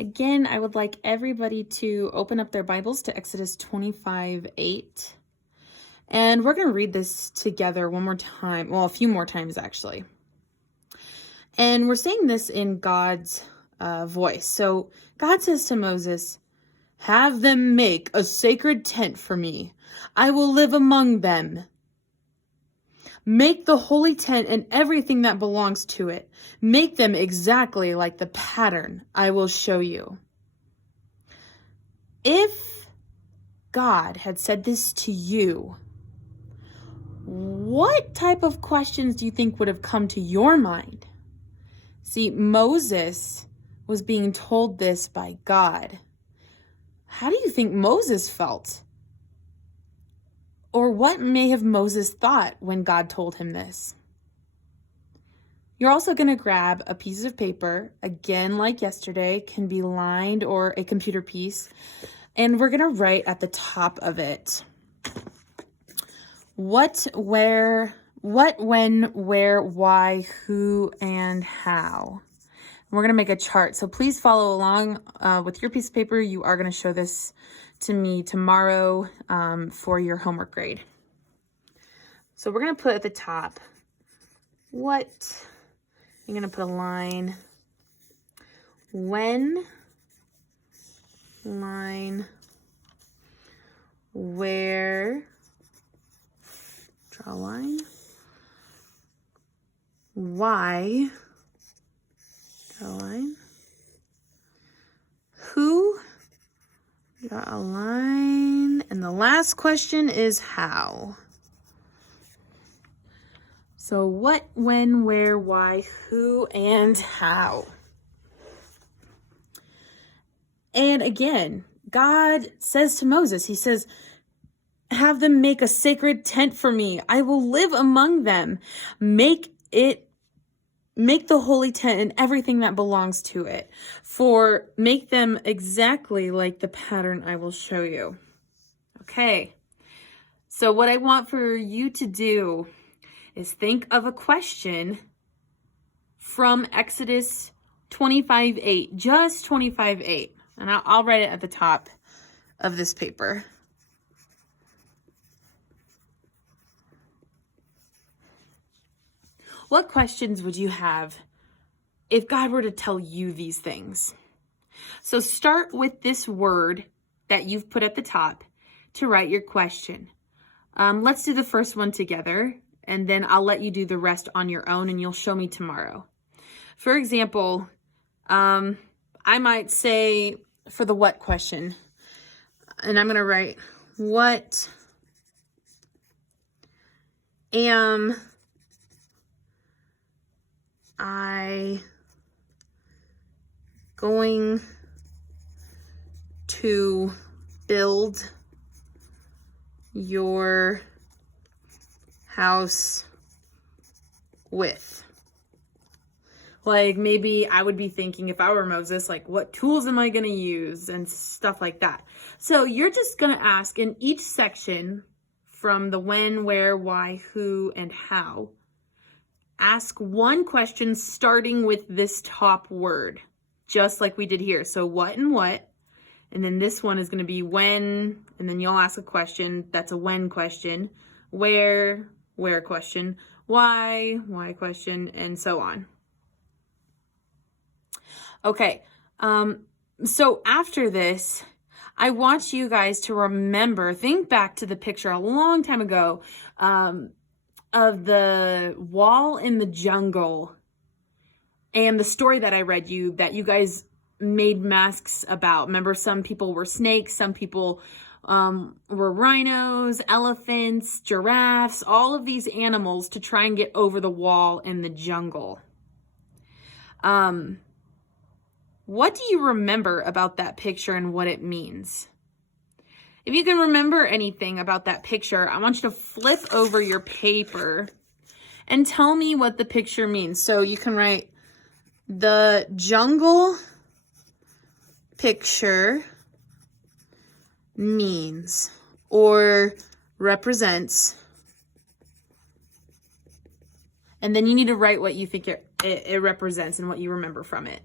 Again, I would like everybody to open up their Bibles to Exodus 25:8. And we're going to read this together one more time. Well, a few more times, actually. And we're saying this in God's voice. So God says to Moses, "Have them make a sacred tent for me. I will live among them. Make the holy tent and everything that belongs to it. Make them exactly like the pattern I will show you." If God had said this to you, what type of questions do you think would have come to your mind? See, Moses was being told this by God. How do you think Moses felt? Or what may have Moses thought when God told him this? You're also going to grab a piece of paper, again like yesterday, can be lined or a computer piece, and we're going to write at the top of it what, when, where, why, who, and how. We're going to make a chart. So please follow along with your piece of paper. You are going to show this to me tomorrow for your homework grade. So we're going to put at the top what, I'm going to put a line, when, line, where, draw a line, why, draw a line, who, draw a line, and the last question is how. So what, when, where, why, who, and how. And again, God says to Moses, he says, "Have them make a sacred tent for me. I will live among them. Make the holy tent and everything that belongs to it. Make them exactly like the pattern I will show you." Okay. So what I want for you to do is think of a question from Exodus 25:8, just 25:8. And I'll write it at the top of this paper. What questions would you have if God were to tell you these things? So start with this word that you've put at the top to write your question. Let's do the first one together, and then I'll let you do the rest on your own, and you'll show me tomorrow. For example, I might say for the what question, and I'm going to write, what am I going to build your house with? Like, maybe I would be thinking, if I were Moses, like, what tools am I going to use and stuff like that. So you're just going to ask in each section from the when, where, why, who, and how. Ask one question starting with this top word, just like we did here. So what and what. And then this one is going to be when, and then you'll ask a question. That's a when question. Where question. Why question, and so on. Okay, so after this, I want you guys to remember, think back to the picture a long time ago of the wall in the jungle and the story that I read you that you guys made masks about. Remember, some people were snakes, some people were rhinos, elephants, giraffes, all of these animals to try and get over the wall in the jungle. What do you remember about that picture and what it means? If you can remember anything about that picture, I want you to flip over your paper and tell me what the picture means. So you can write, the jungle picture means or represents, and then you need to write what you think it represents and what you remember from it.